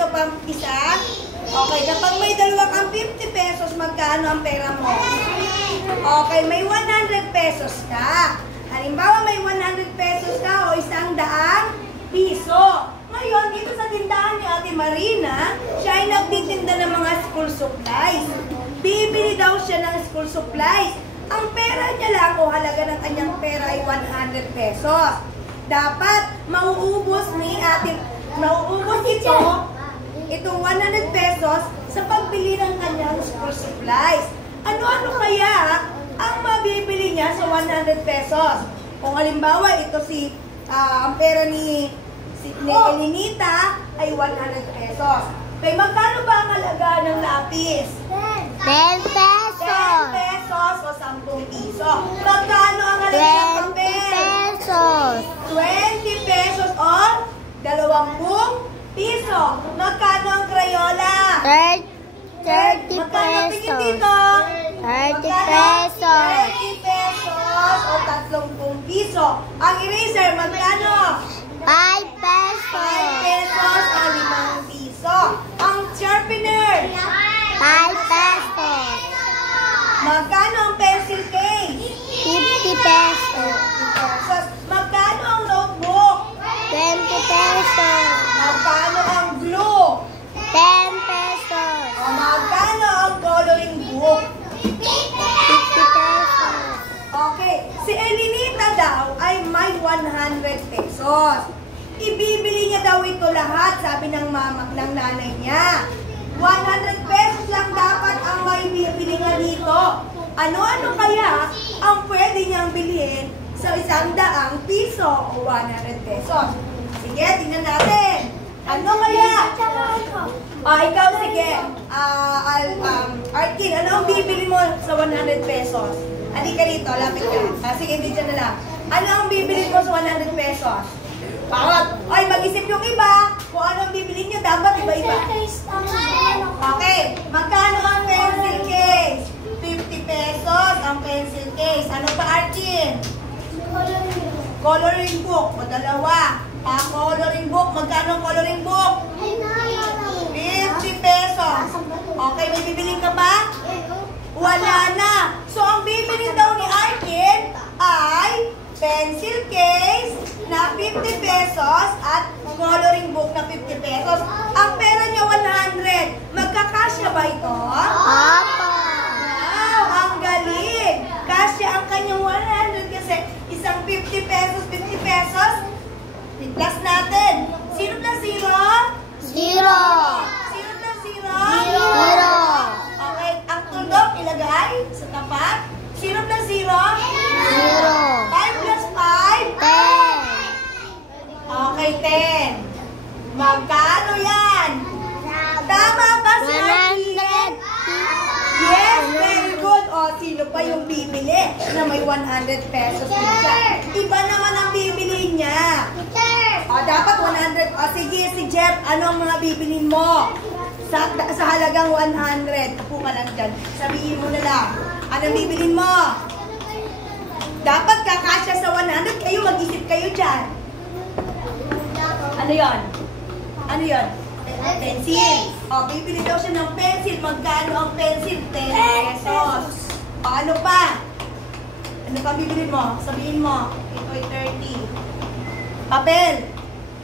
dito pang isa. Okay, kapag may dalawa kang 50 pesos, magkano ang pera mo? Okay, may 100 pesos ka. Halimbawa, may 100 pesos ka o 100 piso. Ngayon, dito sa tindahan ni Ate Marina, siya ay nagtitinda ng mga school supplies. Bibili daw siya ng school supplies. Ang pera niya lang o halaga ng kanyang pera ay 100 pesos. Dapat mauubos itong 100 pesos sa pagbili ng kanyang school supplies. Ano-ano kaya ang mabibili niya sa 100 pesos? Kung halimbawa, ito ang pera ni Elinita ay 100 pesos. Kaya magkano ba ang halaga ng lapis? 10 pesos. 10 pesos o 10 piso. Magkano ang halaga ng papel? 20 pesos. 20 pesos o 20 piso. Magkano ang Crayola? 30 Magkano tingin pesos. dito? 30 pesos. 30 pesos o 30 piso. Ang eraser, magkano? 5 pesos. 5 pesos o 5 piso. Ang sharpener, 5 pesos. magkano ang pencil case? 50 pesos. 50 pesos. Magkano ang notebook? 20 pesos. Magkano ang glue? 10 pesos. O magkano ang coloring book? 50 pesos. Okay, si Elinita daw ay may 100 pesos. Ibibili niya daw ito lahat, sabi ng nanay niya. 100 pesos lang dapat ang may bibili niya dito. Ano-ano kaya ang pwede niyang bilhin sa 100 piso o 100 pesos? Sige, tingnan natin. Ano kaya? Ikaw, sige. Arkin, ano ang bibili mo sa 100 pesos? Halika dito, lapit ka. Sige, hindi dyan na lang. Ano ang bibili mo sa 100 pesos? Ay, mag-isip yung iba. Kung ano ang bibili niyo, dapat iba-iba. Okay, magkano ang pencil case? 50 pesos ang pencil case. Ano pa, Arkin? Coloring book, o dalawa. Coloring book, magkano ang coloring book? 50 pesos. Okay, may bibiling ka ba? Wala na. So, ang bibili daw ni Arkin ay pencil case na 50 pesos at coloring book na 50 pesos. Ang pera niya 100. Magkakasya ba ito? Opo. Wow, ang galing. Kasya ang kanyang 100 kasi isang 50 pesos, 50 pesos. I-plus natin. Sino plus zero? 0. Sino plus zero? 0. Okay, ang tuldok ilagay sa tapat. Sino plus zero? 0. 5 plus 5? 10. Okay, 10. Magkano yan? Tama ba si Arkin? Yes, very good. O, sino pa yung bibili na may 100 pesos din siya? Iba naman ang bibili niya. O, dapat 100. O, sige, si Jeff, ano ang mga bibilin mo? Sa halagang 100. Apo ka lang dyan. Sabihin mo na lang. Anong bibilin mo? Dapat kakasya sa 100. Kayo, mag-isip kayo dyan. Ano yon? Ano yon? Pencil. O, bibili daw siya ng pencil. Magkano ang pencil? 10 pesos. O, ano pa? Ano pa bibili mo? Sabihin mo. Ito ay 30. Papel.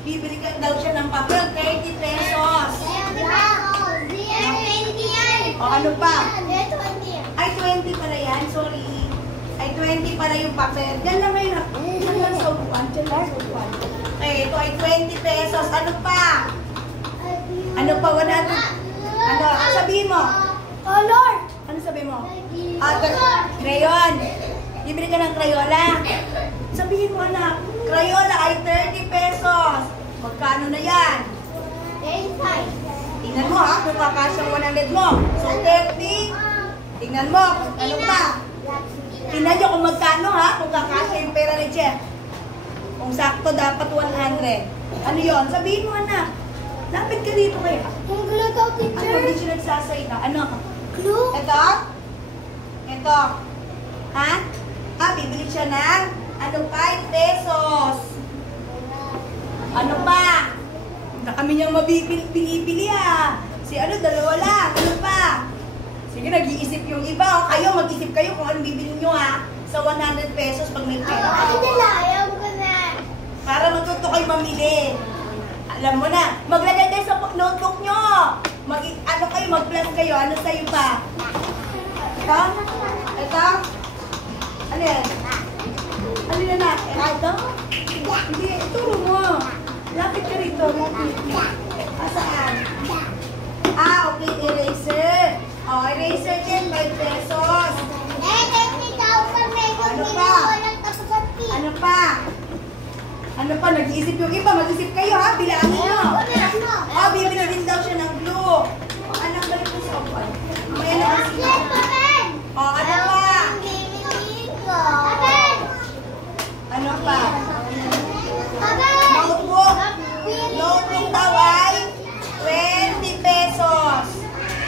Bibili ka daw siya ng papel. 30 pesos. O, ano pa? Ay, 20 pala yan. Sorry. Ay, 20 pala yung papel. Diyan lang ngayon. Diyan lang sa upuan. Diyan lang sa upuan. Okay, ito ay 20 pesos. Ano pa? Ano pa? 100? Ano? Sabihin mo. Color. Ano sabihin mo? Crayon. Bibili ka ng Crayola. Sabihin mo, anak. Crayola ay 30 pesos. Magkano na yan? 25. Tingnan mo ha, kung kakasyang 100 mo. So, 30. Tingnan mo. Ano pa? Tingnan nyo kung magkano ha, kung kakasya yung pera ni Jeff. Kung sakto, dapat 100. Ano yon? Sabihin mo, anak. Lapit ka dito kaya. Yung glue daw, Ano, teacher. hindi siya nagsasalita. Ano? Glue. Ito? Ito. Ha? Bibili siya ng ano, 5 pesos. Ano pa? na kami niyang binibili ha. Si ano, dalawa lang. Ano pa? Sige, nag-iisip yung iba. O, kayo, mag-isip kayo kung anong bibili nyo ha. Sa 100 pesos pag may pera kayo. Ayaw ko na. Para matuto kayo mamili. Alam mo na, maglagay kayo sa notebook nyo. Ano kayo, mag-plus kayo. Ano sa'yo pa? Ito? Ito? Ano yan? Ano yan na? Ito? Hindi, ituro mo. Lapit ka rito. Asaan? Okay, eraser. Eraser din, 5 pesos. 20,000 megas Ano bilhin pa? ko lang tapos ang tea. Ano pa? Ano pa? Nag-iisip yung iba. Mag-isip kayo ha. Bilangin nyo. Bibili din daw siya ng glue. Anong balik mo sa upan? Mamaya na kasi. Ano pa? Ano pa? Notebook. Notebook daw ay 20 pesos.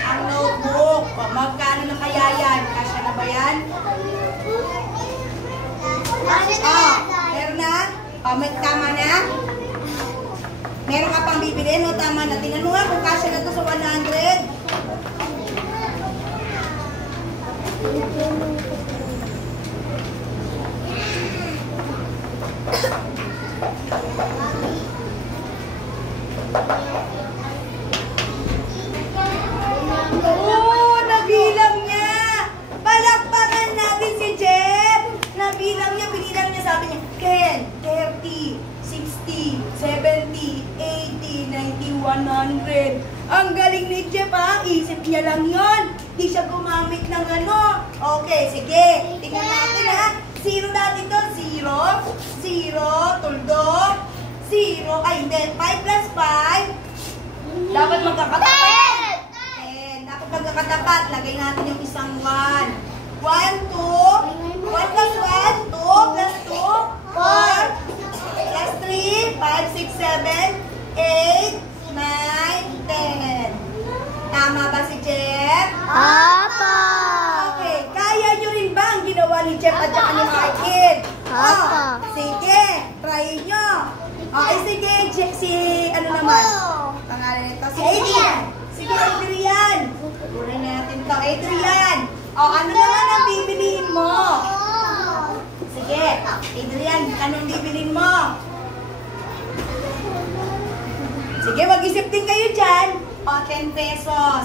Ang notebook. Magkano na kaya yan? Kasya na ba yan? Meron na? May tama na? Meron ka pang bibili? No, tama na. Tingnan mo nga kung kasya na to sa 100. Nabilang niya! Palakpakan natin si Jeff! Nabilang niya, pinilang niya, sabi niya, 10, 30, 60, 70, 80, 90, 100. Ang galing ni Jeff ha, isip niya lang yon. Di siya gumamit ng ano. Okay, sige. Tingnan natin ha. 0 natin to. 0, 0, tuldok, 0, ay hindi, 5 plus 5. Dapat magkakatapat. 10. Dapat magkakatapat. Lagay natin yung isang 1. 1, 2, 1 plus 1, 2 plus 2, 4, plus 3, 5, 6, 7, 8, 9, 10. Tama ba si Jeff? Papa! Okay, kaya nyo rin ba ang ginawa ni Jeff at saka ni Markin? Sige, try nyo. Okay, sige, si ano naman? Pangalan nito, si Adrian. Sige, Adrian. Tuloy natin to, Adrian. Ano naman ang bibiliin mo? Sige, Adrian, anong bibiliin mo? Sige, mag-isip din kayo dyan. 10 pesos.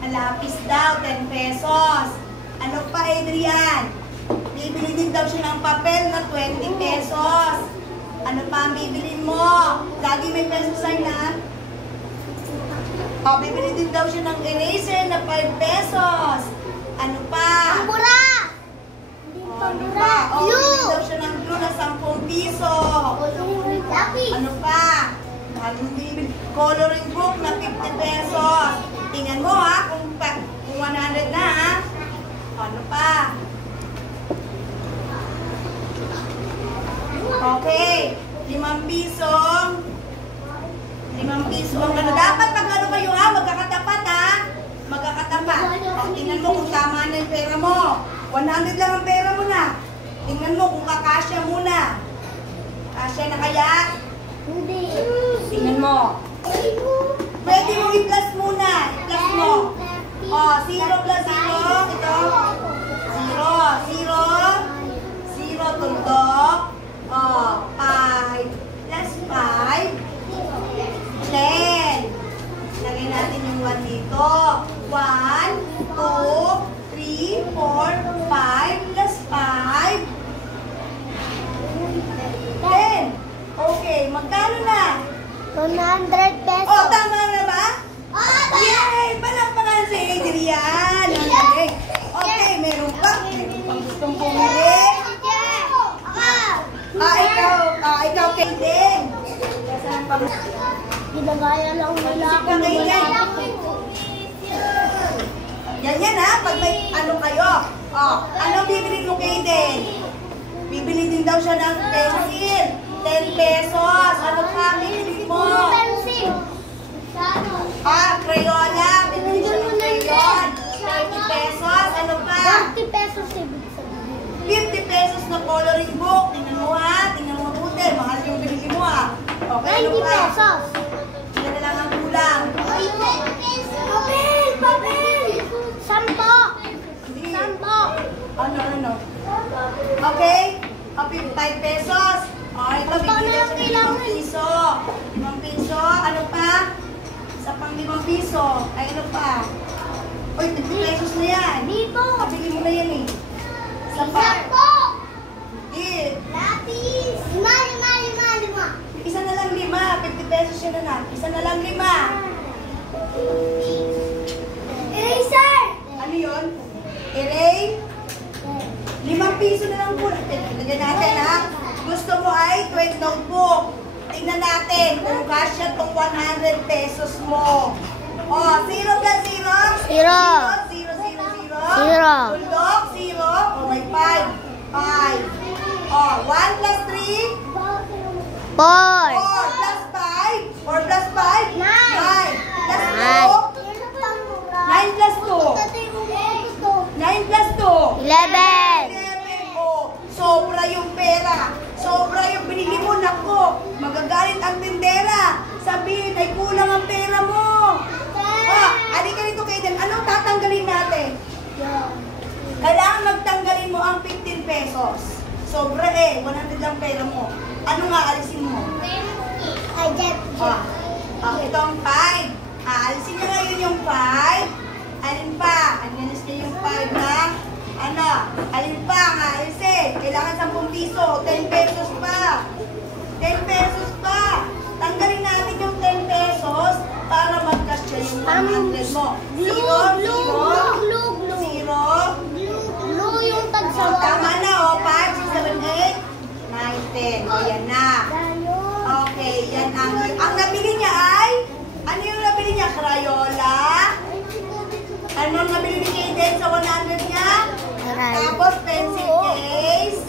Ang lapis daw, 10 pesos. Ano pa, Adrian? Bibili din daw siya ng papel na 20 pesos. Ano pa ang bibilin mo? Lagi may peso sign na. Bibili din daw siya ng eraser na 5 pesos. Ano pa? Ang mura! Ano pa? Bibili daw siya ng glue na 10 piso. Ano pa? Coloring book na 50 pesos. Tingnan mo ha, kung 100 na ha. Ano pa? Okay, 5 piso. 5 piso. Ano dapat pag ano kayo ha, magkakatapat ha. Magkakatapat. Tingnan mo kung tama na yung pera mo. 100 lang ang pera mo na. Tingnan mo kung kakasya muna. Kasya na kaya? Hindi. Tingnan mo. Pwede mo i-plus muna. I-plus mo. 0 plus 0. Ito. 0. 0. 0 tuldok. 5 plus 5. 10. Lagay natin yung 1 dito. 1, 2, 3, 4, 5 plus 5. 10. Okay, magkano na? 100 pesos. Tama na ba? Yay! Palakpakan si Adrian! Ang galing. Okay, meron pa. Meron pang gustong bumili. Ikaw kay din. Saan pa? Ginagaya lang nila ako. Yan ha, pag may ano kayo. Anong bibili mo kay din? Bibili din daw siya ng pencil. 10 pesos. Ano pa bibili mo? Crayola. Bibili siya ng crayon. 30 pesos. Ano pa? 40 pesos ibig sabihin. 50 pesos na coloring book. Tingnan mo ha. Tingnan mo mabuti. Mahal yung binili mo ha. Okay, ano 90 pa? pesos. Tingnan Okay? O, 5 pesos. O, ito, bibigyan siya ng 5 piso. 5 piso. Ano pa? Sa pang 5 piso. Ay, ano pa? Uy, 50 pesos na yan. Dito. Kabili mo na yan eh. Sa pa. po. Eh, Lapis. Lima. isa na lang 5. 50 pesos yun na. Isa na lang 5. Eraser. Ano yun? Erase? 5 piso na lang po. Lagyan natin ha. Gusto mo ay 20 notebook. Tingnan natin kung kasya itong 100 pesos mo. O, 0 ka 0? 0. 0. Tuldok, 0. O, may 5. 5. O, 1 plus 3? 4 plus 5? 4 plus 5? 9. Plus 2? 9 plus 2? 9 plus 2? 11. O, sobra yung pera. Sobra yung binili mo. Nako, magagalit ang tindera. Sabihin, ay kulang ang pera mo. Halika rito kayo din. Anong tatanggalin natin? Kailangan magtanggalin mo ang 15 pesos. Sobra 100 lang pera mo. Ano nga alisin mo? Itong 5. Alisin nyo ngayon yung 5. Alin pa? Alinis nyo yung 5 ha? Ano? Alin pa ang alisin? Kailangan 10 piso. 10 pesos pa. 10 pesos pa. Tanggalin natin yung 10 pesos para magkasya yung 100 mo. 0. Tama na 5, 6, 7, 8, 9, 10. O yan na. Okay, yan ang nabili niya ay, ano yung nabili niya? Crayola? Ano ang nabili ni Kaden sa 100 niya? Tapos pencil case?